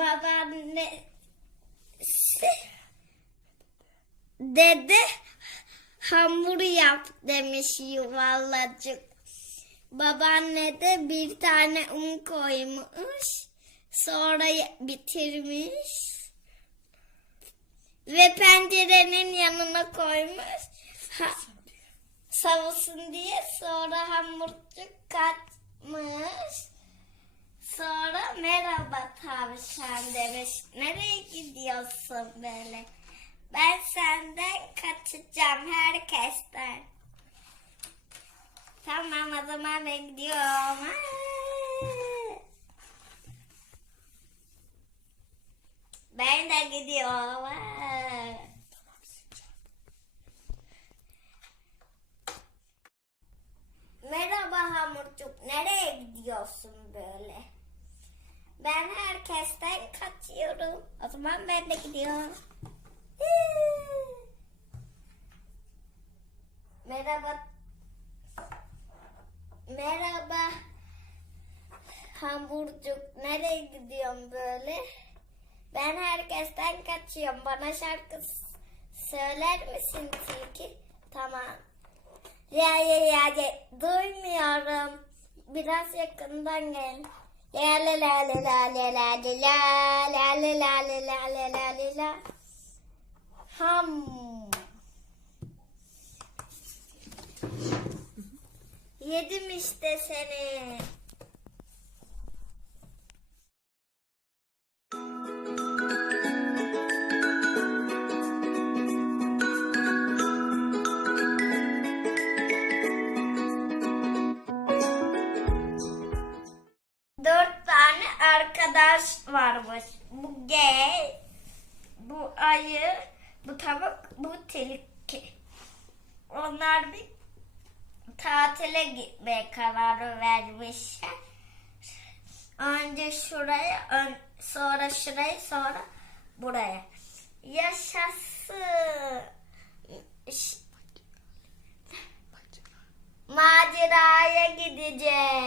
babaannesi dede hamur yap demiş yuvarlacık. Babaanne de bir tane un koymuş. Sonra bitirmiş. Ve pencerenin yanına koymuş. Ha, savussun diye. Sonra hamurcuk katmış. Tavşan demiş. Nereye gidiyorsun böyle? Ben senden kaçacağım herkesten. Tamam o zaman ben gidiyorum. Ben de gidiyorum. Merhaba hamurcuk. Nereye gidiyorsun böyle? Ben herkesten kaçıyorum. O zaman ben de gidiyorum. Merhaba. Merhaba. Hamburcuk nereye gidiyorsun böyle? Ben herkesten kaçıyorum. Bana şarkı söyler misin Tilki? Tamam. Ya ya ya ya duymuyorum. Biraz yakından gel. La la la la la la la la la la la la la la la la la Ham. Yedim işte seni. Arkadaş varmış. Bu gay, bu ayı, bu tavuk, bu tilki. Onlar bir tatile gitmeye kararı vermişler. Önce şuraya, ön, sonra şuraya, sonra buraya. Yaşasın. Maceraya gideceğiz.